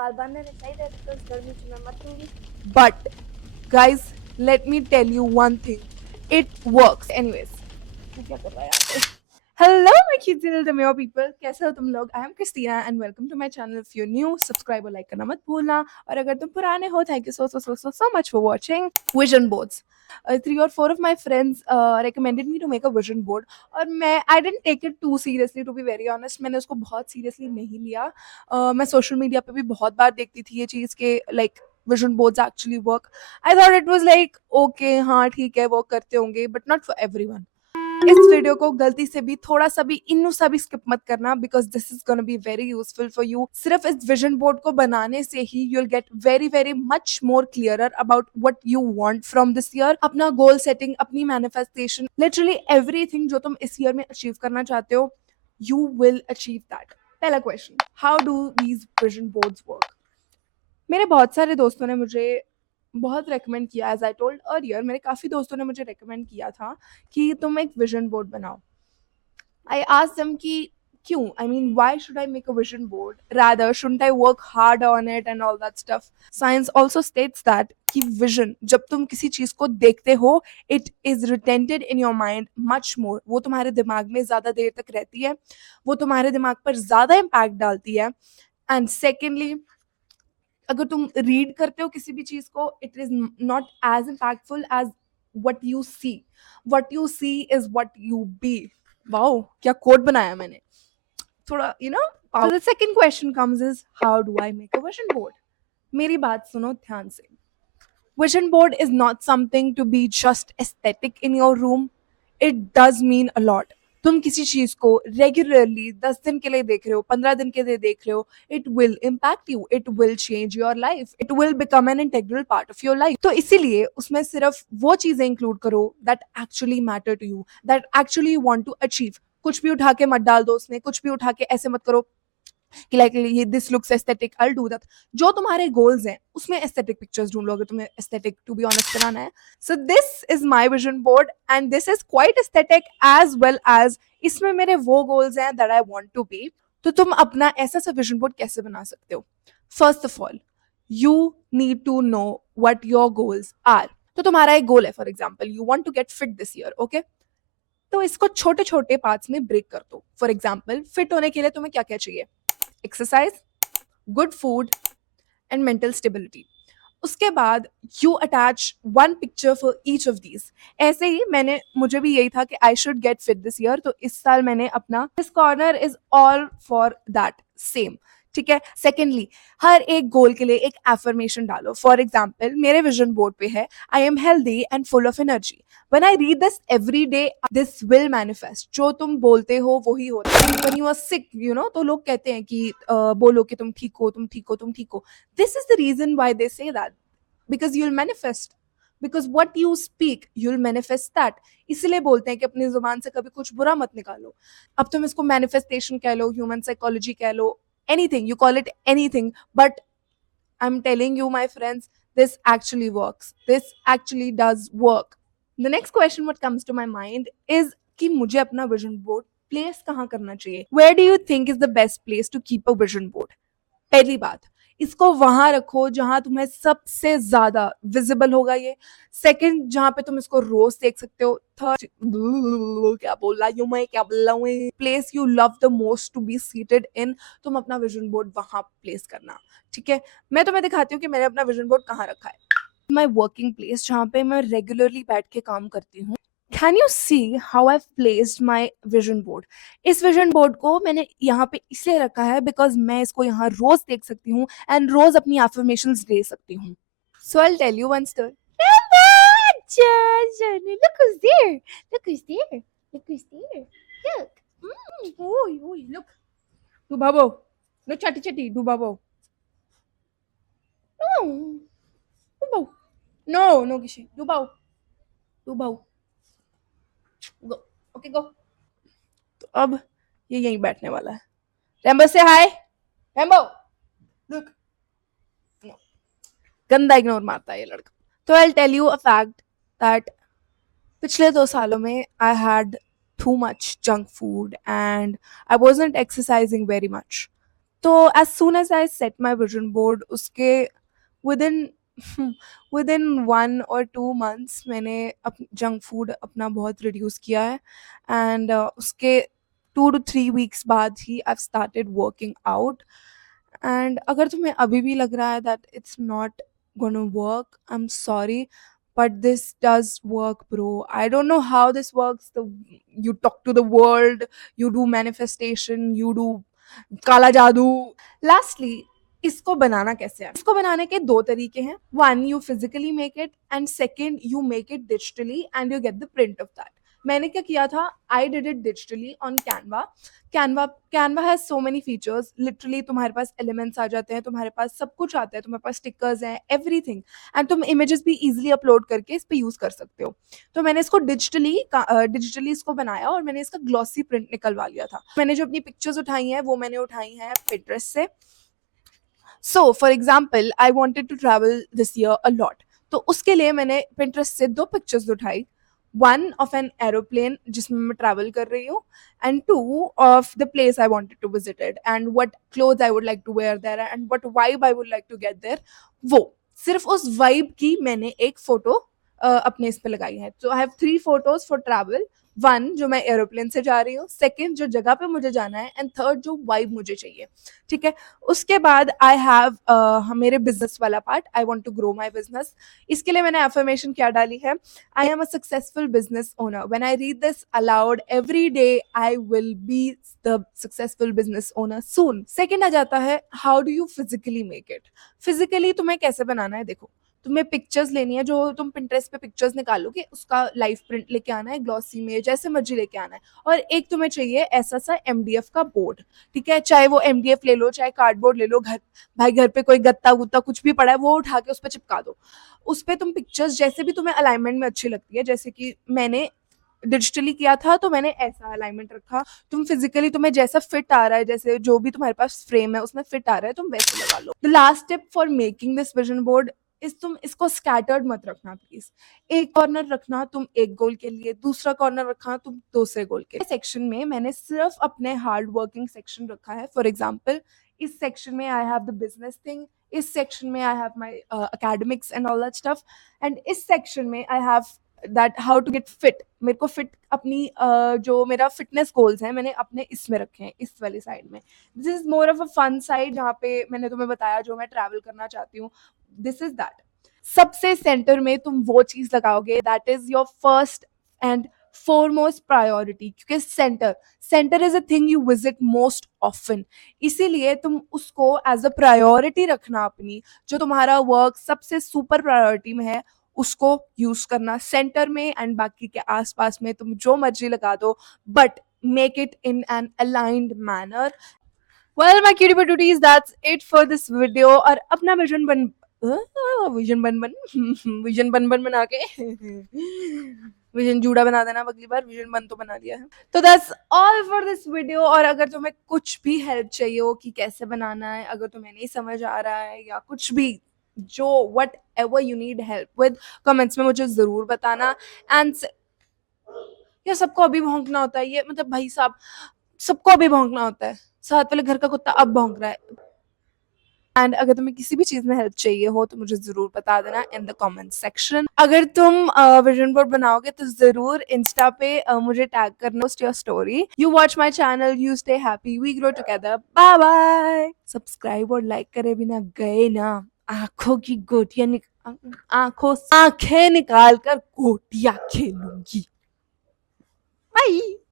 बाल बांधने चाहिए बिकॉज गर्मी च मैं मत दूंगी. But guys, let me tell you one thing. It works. Anyways, तू क्या कर रहा है यहाँ पे? Hello my cute little demure people. कैसे हो तुम लोग? I am Christina and welcome to my channel. If you're new, subscribe और like करना मत भूलना. और अगर तुम पुराने हो, thank you so much for watching. Vision boards. 3 or 4 of my friends recommended me to make a vision board. और मैं I didn't take it too seriously to be very honest. मैंने उसको बहुत seriously नहीं लिया. मैं social media पे भी बहुत बार देखती थी ये चीज़ के like vision boards actually work. I thought it was like okay हाँ ठीक है वो करते होंगे but not for everyone. इस वीडियो को गलती से भी थोड़ा सा भी इन्नू सा भी स्किप मत करना because this is gonna be very useful for you. सिर्फ इस विजन बोर्ड को बनाने से ही you will get very very much more clearer about what you want from this year. अपना गोल सेटिंग, अपनी मैनिफेस्टेशन, लिटरली एवरीथिंग जो तुम इस ईयर में अचीव करना चाहते हो, यू विल अचीव दैट. पहला question, how do these vision boards work? मेरे बहुत सारे दोस्तों ने मुझे बहुत रेकमेंड किया. एज आई टोल्ड अर्लियर, मेरे काफ़ी दोस्तों ने मुझे रेकमेंड किया था कि तुम एक विजन बोर्ड बनाओ. आई आस्क्ड देम कि क्यों? I mean why should I make a vision board? Rather shouldn't I work hard on it and all that stuff? Science also states that कि विजन, जब तुम किसी चीज को देखते हो, it is retented in your mind much more. वो तुम्हारे दिमाग में ज्यादा देर तक रहती है, वो तुम्हारे दिमाग पर ज्यादा इम्पैक्ट डालती है. एंड सेकेंडली, अगर तुम रीड करते हो किसी भी चीज को, it is not as impactful as what you see is what you be. Wow, क्या कोड बनाया मैंने. थोड़ा So the second question comes is, how do I make a vision board? मेरी बात सुनो ध्यान से. Vision board is not something to be just aesthetic in your room. It does mean a lot. तुम किसी चीज को रेगुलरली 10 दिन के लिए देख रहे हो, 15 दिन के लिए देख रहे हो, it will impact you, it will change your life, it will become an integral part of your life. तो इसीलिए उसमें सिर्फ वो चीजें इंक्लूड करो that actually matter to you, that actually you want to achieve. कुछ भी उठा के मत डाल दो उसमें, कुछ भी उठा के ऐसे मत करो कि लाइक ये this looks aesthetic, I will do that. जो तुम्हारे गोल्स हैं उसमें एस्थेटिक पिक्चर्स ढूंढ लो अगर तुम्हें एस्थेटिक टू बी ऑनेस्ट बनाना है. So this is my vision board and this is quite aesthetic as well as इसमें मेरे वो गोल्स हैं that I want to be. तो तुम अपना ऐसा सा विजन बोर्ड कैसे बना सकते हो? First of all, you need to know what your goals are. तो तुम्हारा एक गोल है, for example you want to get fit this year, okay? तो इसको छोटे छोटे पार्ट्स में ब्रेक कर दो. फॉर एग्जाम्पल, फिट होने के लिए तुम्हें क्या क्या चाहिए? Exercise, good food and mental stability. उसके बाद you attach one picture for each of these. ऐसे ही मुझे भी यही था कि I should get fit this year, तो इस साल मैंने अपना this corner is all for that same. ठीक है. सेकेंडली, हर एक गोल के लिए एक एफर्मेशन डालो. फॉर एग्जाम्पल, मेरे विजन बोर्ड पे है, I am healthy and full of energy. When I read this every day, this will manifest. जो तुम बोलते हो वही होता है. When you are sick, तो लोग कहते हैं कि बोलो कि तुम ठीक हो, तुम ठीक हो, तुम ठीक हो. This is the reason why they say that. Because you'll manifest. Because what you speak, you'll manifest that. इसलिए बोलते हैं कि अपनी जुबान से कभी कुछ बुरा मत निकालो. अब तुम इसको मैनिफेस्टेशन कह लो, ह्यूमन साइकोलॉजी कह लो, anything, you call it anything, but I'm telling you, my friends, this actually works. This actually does work. The next question what comes to my mind is कि मुझे अपना विजन बोर्ड प्लेस कहाँ करना चाहिए? Where do you think is the best place to keep a vision board? पहली बात, इसको वहां रखो जहां तुम्हें सबसे ज्यादा विजिबल होगा ये. सेकंड, जहां पे तुम इसको रोज देख सकते हो. थर्ड, क्या बोल रहा हूँ मैं, क्या बोल रहा हूँ, place you love the most to be seated in. तुम अपना विजन बोर्ड वहां प्लेस करना. ठीक है. मैं तुम्हें दिखाती हूँ कि मैंने अपना विजन बोर्ड कहाँ रखा है. माई वर्किंग प्लेस, जहाँ पे मैं रेगुलरली बैठ के काम करती हूँ. Can you see how I placed my vision board? इस विजन बोर्ड को मैंने यहाँ पे इसलिए रखा है बिकॉज मैं इसको यहाँ रोज देख सकती हूँ एंड रोज अपनी एफर्मेशंस दे सकती हूँ. So I will tell you one story. Look who's there. Look who's there. Look who's there. Look. Oy, look. Dubabo. No chatty chatty. Dubabo. No. Dubao. No, Kishi. Dubao. Go. Okay, go. तो अब ये यहीं बैठने वाला है. Rambo से hi. Rambo, look. No, गंदा ignore मारता है ये लड़का. तो I will tell you a fact that पिछले 2 सालों में I had too much junk food and I wasn't exercising very much. तो as soon as I set my vision board, उसके विदिन विदिन 1 or 2 months मैंने junk food अपना बहुत reduce किया है, एंड उसके 2 to 3 weeks बाद ही I started working out. And अगर तुम्हें अभी भी लग रहा है that it's not gonna work, I am sorry, but this does work, bro. I don't know how this works. You talk to the world, you do manifestation, you do काला जादू. Lastly, इसको बनाना कैसे है? इसको बनाने के 2 तरीके हैं. One, you physically make it, and second, you make it digitally and you get the print of that. मैंने क्या किया था, I did it digitally on Canva. Canva has so many features. Literally तुम्हारे पास एलिमेंट्स आ जाते हैं, तुम्हारे पास सब कुछ आता है, तुम्हारे पास स्टिकर्स हैं, एवरीथिंग. एंड तुम इमेजेस भी इजीली अपलोड करके इस पे यूज कर सकते हो. तो मैंने इसको डिजिटली इसको बनाया और मैंने इसका ग्लॉसी प्रिंट निकलवा लिया था. मैंने जो अपनी पिक्चर्स उठाई हैं वो मैंने उठाई हैं Pinterest से. So for example, I wanted to travel this year a lot. तो उसके लिए मैंने Pinterest से 2 पिक्चर्स उठाई. वन ऑफ एन एरोप्लेन जिसमें मैं ट्रैवल कर रही हूँ, and 2 of the place I wanted to visit it, and what clothes I would like to wear there, and what vibe I would like to get there. वो सिर्फ उस vibe की मैंने एक फोटो अपने इस पे लगाई है. तो I have 3 photos for travel. One, जो मैं एरोप्लेन से जा रही हूँ, सेकेंड, जो जगह पे मुझे जाना है, एंड थर्ड, जो वाइब मुझे चाहिए. ठीक है. उसके बाद आई हैव मेरे बिजनेस वाला part. I want to grow my business. इसके लिए मैंने अफर्मेशन क्या डाली है, I am a successful business owner. When I read this aloud every day, I will be the successful business owner soon. Second आ जाता है, how do you physically make it. Physically तुम्हें कैसे बनाना है, देखो, तुम्हें पिक्चर्स लेनी है, जो तुम Pinterest पे पिक्चर्स निकालोगे उसका लाइव प्रिंट लेके आना है, ग्लॉसी में जैसे मर्जी लेके आना है. और एक तुम्हें चाहिए ऐसा सा MDF का बोर्ड. ठीक है, चाहे वो MDF ले लो, चाहे कार्डबोर्ड ले लो. घर पे कोई गत्ता गुत्ता कुछ भी पड़ा है वो उठा के उस पर चिपका दो. उस पर तुम पिक्चर्स जैसे भी तुम्हें अलाइनमेंट में अच्छी लगती है, जैसे कि मैंने डिजिटली किया था तो मैंने ऐसा अलाइनमेंट रखा. तुम फिजिकली तुम्हें जैसा फिट आ रहा है, जैसे जो भी तुम्हारे पास फ्रेम है उसमें फिट आ रहा है, तुम वैसे लगा लो. The last tip for making this vision board is, तुम इसको स्कैटर्ड मत रखना प्लीज. एक कॉर्नर रखना तुम एक गोल के लिए, दूसरा कॉर्नर रखना तुम दूसरे गोल के लिए. सेक्शन में मैंने सिर्फ अपने हार्ड वर्किंग सेक्शन रखा है. फॉर एग्जाम्पल, इस सेक्शन में I have the business thing, इस सेक्शन में I have my academics and all that stuff, and इस सेक्शन में I have that how to get fit. मेरे को फिट अपनी जो मेरा फिटनेस गोल्स हैं मैंने अपने इसमें रखे हैं, इस वाली साइड में. This is more of a fun side, जहाँ पे मैंने तुम्हें बताया जो मैं ट्रैवल करना चाहती हूँ. This is that. सबसे सेंटर में तुम वो चीज लगाओगे that is your first and foremost priority, क्योंकि centre is a thing you visit most often. इसीलिए तुम उसको एज अ प्रायोरिटी रखना अपनी. जो तुम्हारा वर्क सबसे सुपर प्रायोरिटी में है उसको यूज करना सेंटर में, एंड बाकी के आसपास में तुम जो मर्जी लगा दो, but make it in an aligned manner. Well, my cutie patooties, that's it for this video. और अपना विजन बन बना के विजन जूड़ा बना देना अगली बार. विजन बन तो बना लिया है. तो that's all for this video. और अगर तुम्हें कुछ भी हेल्प चाहिए हो कि कैसे बनाना है, अगर तुम्हें नहीं समझ आ रहा है या कुछ भी, जो what ever you need help with, comments में मुझे जरूर बताना. एंड यार, सबको अभी भौंकना होता है, ये मतलब भाई साहब, सबको अभी भौंकना होता है. साथ वाले घर का कुत्ता अब भौंक रहा है. एंड अगर तुम्हें किसी भी चीज में हेल्प चाहिए हो तो मुझे जरूर बता देना इन द कमेंट सेक्शन. अगर तुम विजन बोर्ड बनाओगे तो जरूर इंस्टा पे मुझे टैग करना, post your story. You watch my channel, you stay happy, we grow together. Bye bye. Subscribe और लाइक करे बिना गए ना, आंखों की गोटियां आंखें निकाल कर गोटियां खेलूंगी. बाय.